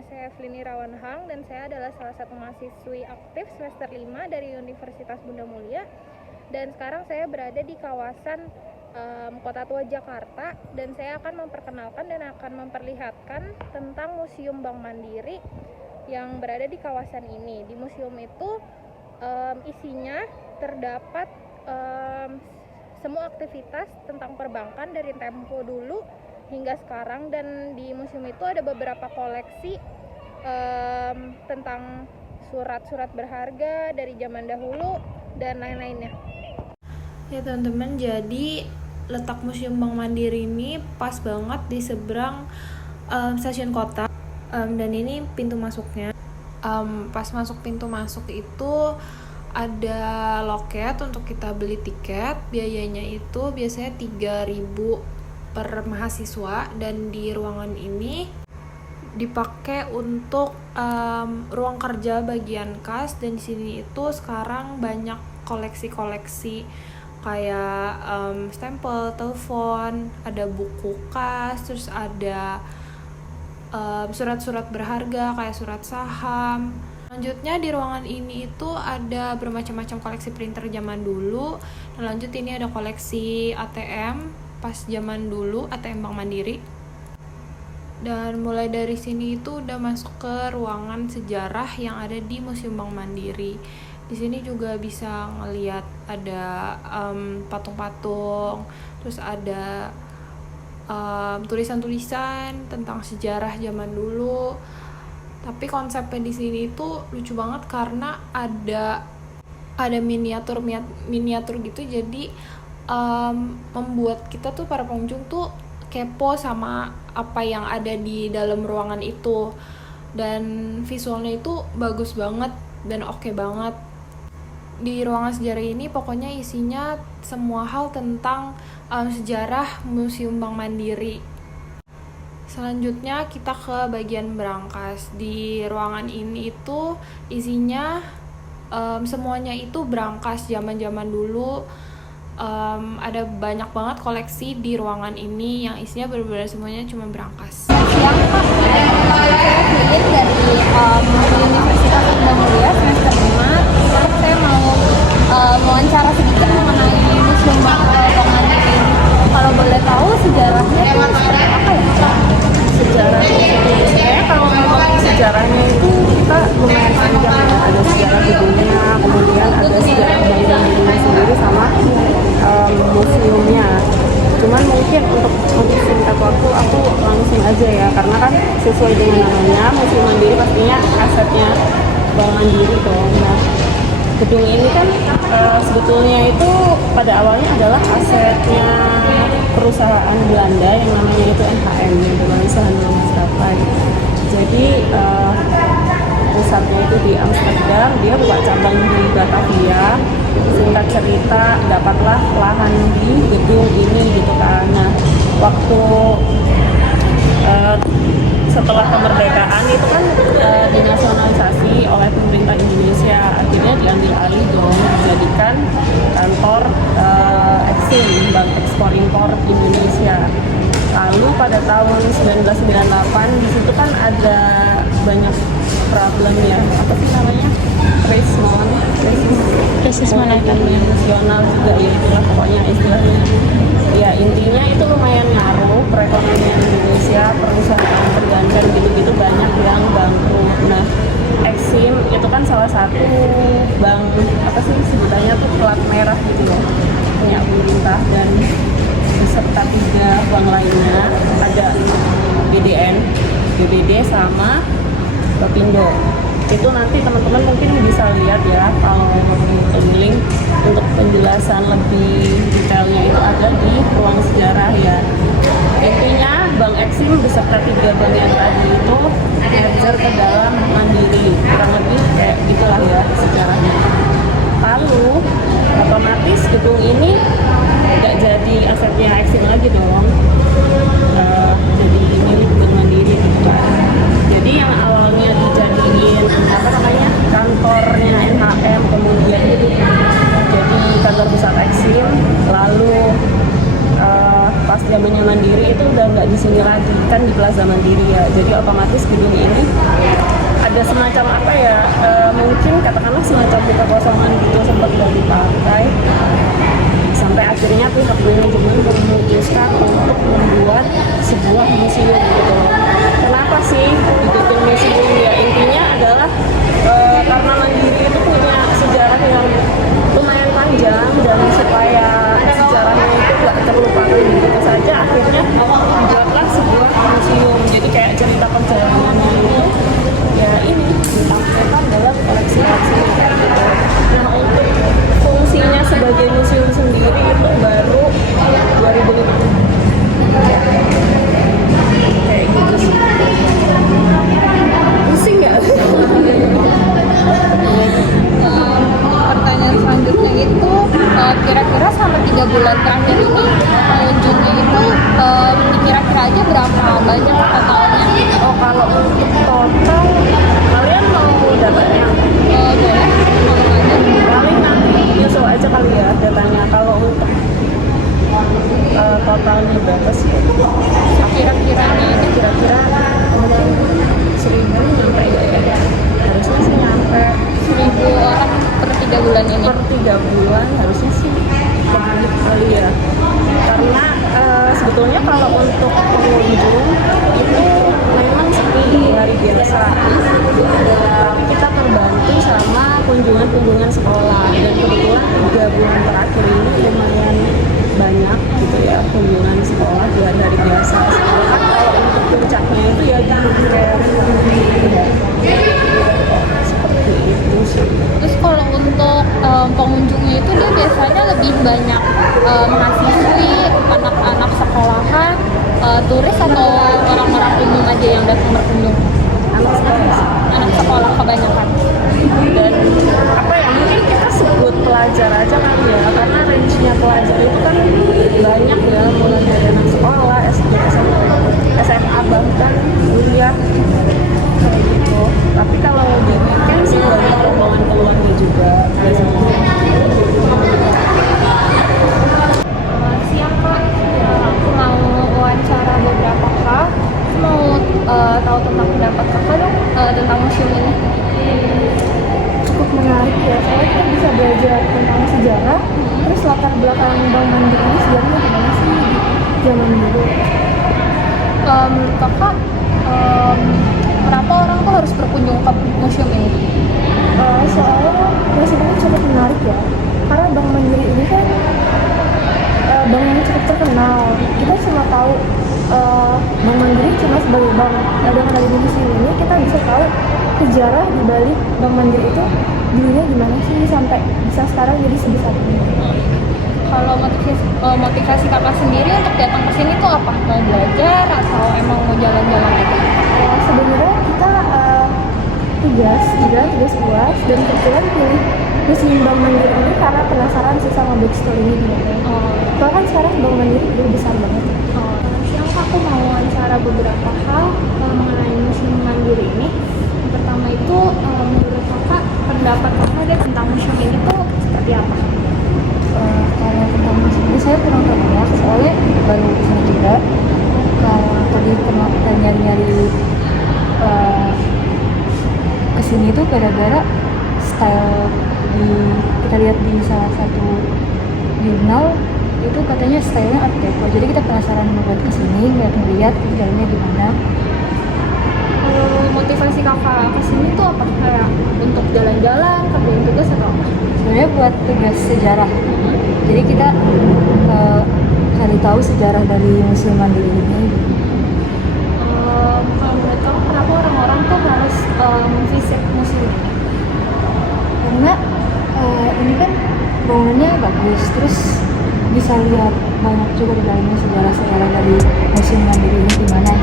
nama saya Evelyn Irawanhang dan saya adalah salah satu mahasiswi aktif semester 5 dari Universitas Bunda Mulia. Dan sekarang saya berada di kawasan Kota Tua Jakarta, dan saya akan memperkenalkan dan akan memperlihatkan tentang Museum Bank Mandiri yang berada di kawasan ini. Di museum itu isinya terdapat semua aktivitas tentang perbankan dari tempo dulu hingga sekarang, dan di museum itu ada beberapa koleksi tentang surat-surat berharga dari zaman dahulu dan lain-lainnya. Ya teman-teman, jadi letak Museum Bank Mandiri ini pas banget di seberang stasiun kota, dan ini pintu masuknya. Pas masuk pintu masuk itu ada loket untuk kita beli tiket. Biayanya itu biasanya 3.000 per mahasiswa, dan di ruangan ini dipakai untuk ruang kerja bagian kas. Dan di sini itu sekarang banyak koleksi-koleksi kayak stempel, telepon, ada buku kas, terus ada surat-surat berharga kayak surat saham. Lanjutnya di ruangan ini itu ada bermacam-macam koleksi printer zaman dulu. Dan lanjut ini ada koleksi ATM pas zaman dulu, ATM Bank Mandiri. Dan mulai dari sini itu udah masuk ke ruangan sejarah yang ada di Museum Bank Mandiri. Di sini juga bisa ngelihat ada patung-patung, terus ada tulisan-tulisan tentang sejarah zaman dulu. Tapi konsepnya di sini itu lucu banget karena ada miniatur gitu, jadi membuat kita tuh, para pengunjung tuh kepo sama apa yang ada di dalam ruangan itu. Dan visualnya itu bagus banget dan oke banget. Di ruangan sejarah ini pokoknya isinya semua hal tentang sejarah Museum Bank Mandiri. Selanjutnya kita ke bagian berangkas. Di ruangan ini itu isinya semuanya itu berangkas zaman-zaman dulu. Ada banyak banget koleksi di ruangan ini yang isinya benar-benar semuanya cuma berangkas. Siang Pak, saya Philip dari Universitas Bunda Mulia semester 5. Sekarang saya mau wawancara sedikit mengenai Museum Bank Mandiri. Kalau boleh tahu sejarahnya itu seperti apa ya Pak? Sejarahnya sebenarnya kalau ngomongin sejarahnya itu kita lumayan panjang ya. Ada sejarah gedungnya, kemudian ada sejarah Bank Mandiri sendiri sama museumnya. Cuman mungkin untuk singkat waktu aku langsung aja ya, karena kan sesuai dengan namanya Museum Mandiri pastinya asetnya Bank Mandiri dong. Nah, gedung ini kan sebetulnya itu pada awalnya adalah asetnya perusahaan Belanda yang namanya itu NHM, Nederlandse Handel Maatschappai. Jadi pusatnya itu di Amsterdam, dia buka cabang di Batavia. Singkat cerita, dapatlah lahan di gedung ini gitu kan. Nah, waktu setelah kemerdekaan itu kan dinasionalisasi oleh pemerintah Indonesia, akhirnya diambil alih dong, dijadikan kantor Exim, Bank Ekspor Impor Indonesia. Lalu pada tahun 1998 di situ kan ada banyak problem ya, apa sih namanya, krisis moneter nasional juga ya, itulah pokoknya istilahnya. Ya intinya itu lumayan ngaruh perekonomian Indonesia, perusahaan perbankan gitu-gitu banyak yang bangkrut. Nah, Exim itu kan salah satu bank, apa sih sebutannya tuh, plat merah gitu ya, punya pemerintah, dan beserta 3 bank lainnya, ada BDN, BBD sama Bapindo. Itu nanti teman-teman mungkin bisa lihat ya kalau link untuk penjelasan lebih detailnya itu ada di ruang sejarah ya. Intinya Bank Exim beserta 3 bank yang tadi itu merger ke dalam Mandiri, kurang lebih kayak gitulah ya sejarahnya. Lalu otomatis gedung ini nggak jadi asetnya Exim lagi dong, jadi milik Bank Mandiri gitu kan. Jadi yang awalnya dijadiin kantornya NHM, kemudian jadi kantor pusat Exim, lalu pas zamannya Mandiri itu udah nggak di sini lagi kan di Plaza Mandiri ya. Jadi otomatis gedung ini ada semacam apa ya, mungkin katakanlah semacam buka kosongan gitu, sempat nggak dipakai sampai akhirnya pihak manajemen memutuskan untuk membuat sebuah museum gitu loh. Kenapa sih dibikin museum? Ya intinya adalah karena Mandiri itu punya sejarah yang lumayan panjang, dan supaya sejarahnya itu nggak terlupakan begitu saja, akhirnya dibuatlah sebuah museum. Jadi kayak cerita perjalanannya itu ya ini ditampilkan dalam koleksi-koleksi kayak gitu. Nah, untuk fungsinya sebagai museum sendiri itu baru 2005 kayak gitu sih. Pusing nggak? Pertanyaan selanjutnya itu kira-kira selama 3 bulan terakhir ini pengunjungnya itu kira-kira aja berapa banyak totalnya? Oh, kalau untuk total kalian mau datanya? Boleh, kalau ada. Paling nanti nyusul aja kali ya datanya. Kalau untuk totalnya berapa sih? Kira-kiranya ini Kira-kira mungkin 1.000 nyampe ya? Harusnya sih nyampe 1.000 orang per 3 bulan ini. per 3 bulan, harusnya sih lebih kali ya. Karena sebetulnya kalau untuk pengunjung itu memang sepi di hari biasa, tapi kita terbantu sama kunjungan sekolah, dan kebetulan 3 bulan terakhir ini lumayan banyak gitu ya kunjungan sekolah di hari-hari biasa. Sedangkan kalau untuk puncaknya itu ya di weekend seperti itu sih. Terus kalau untuk pengunjungnya itu dia biasanya lebih banyak mahasiswi, anak-anak sekolahan, turis, atau orang-orang umum aja yang datang berkunjung? Anak sekolah. Anak sekolah kebanyakan. Dan apa ya, mungkin kita sebut pelajar aja kali ya, karena range-nya pelajar itu kan banyak ya, mulai dari anak sekolah, SD, SMA, bahkan kuliah kayak gitu. Tapi kalau di weekend sih banyak rombongan keluarga juga biasanya. Siang Kak, aku mau wawancara beberapa hal. Aku mau tahu tentang pendapat Kakak dong tentang museum ini. Cukup menarik ya, soalnya kita bisa belajar tentang sejarah, terus latar belakang Bank Mandiri ini sejarahnya gimana sih di zaman dulu. Menurut Kakak, kenapa orang tuh harus berkunjung ke museum ini? Soalnya museum ini cukup menarik ya, karena Bank Mandiri ini kan bank yang cukup terkenal. Kita cuma tahu Bank Mandiri cuma sebagai bank. Nah, dengan adanya museum ini kita bisa tahu sejarah di balik Bank Mandiri itu dulunya gimana sih sampai bisa sekarang jadi sebesar ini. Kalau motivasi Kakak sendiri untuk datang ke sini tuh apa? Mau belajar atau emang mau jalan-jalan aja? Sebenarnya kita tugas puas, dan kebetulan pilih museum Bank Mandiri ini karena penasaran sih sama backstory ini gimana. Soalnya kan sekarang Bank Mandiri udah besar banget. Siang aku mau wawancara beberapa hal mengenai museum Mandiri ini. Yang pertama itu menurut Kakak, pendapat Kakak deh tentang museum ini tuh seperti apa? Kalau tentang museum ini saya kurang tahu ya, soalnya baru kesini juga. Kalau tadi kita nyari-nyari kesini tuh gara-gara style kita lihat di salah satu jurnal itu katanya stylenya art deco, jadi kita penasaran mau buat kesini lihat di dalamnya gimana. Motivasi Kakak kesini tuh apa? Kayak untuk jalan-jalan, kerjain tugas, atau apa? Sebenarnya buat tugas sejarah, jadi kita cari tahu sejarah dari Museum Mandiri ini. Kalau menurut kamu kenapa orang-orang tuh harus visit museum ini? Karena ini kan bangunannya bagus, terus bisa lihat banyak juga di dalamnya sejarah-sejarah dari Museum Mandiri ini gimana.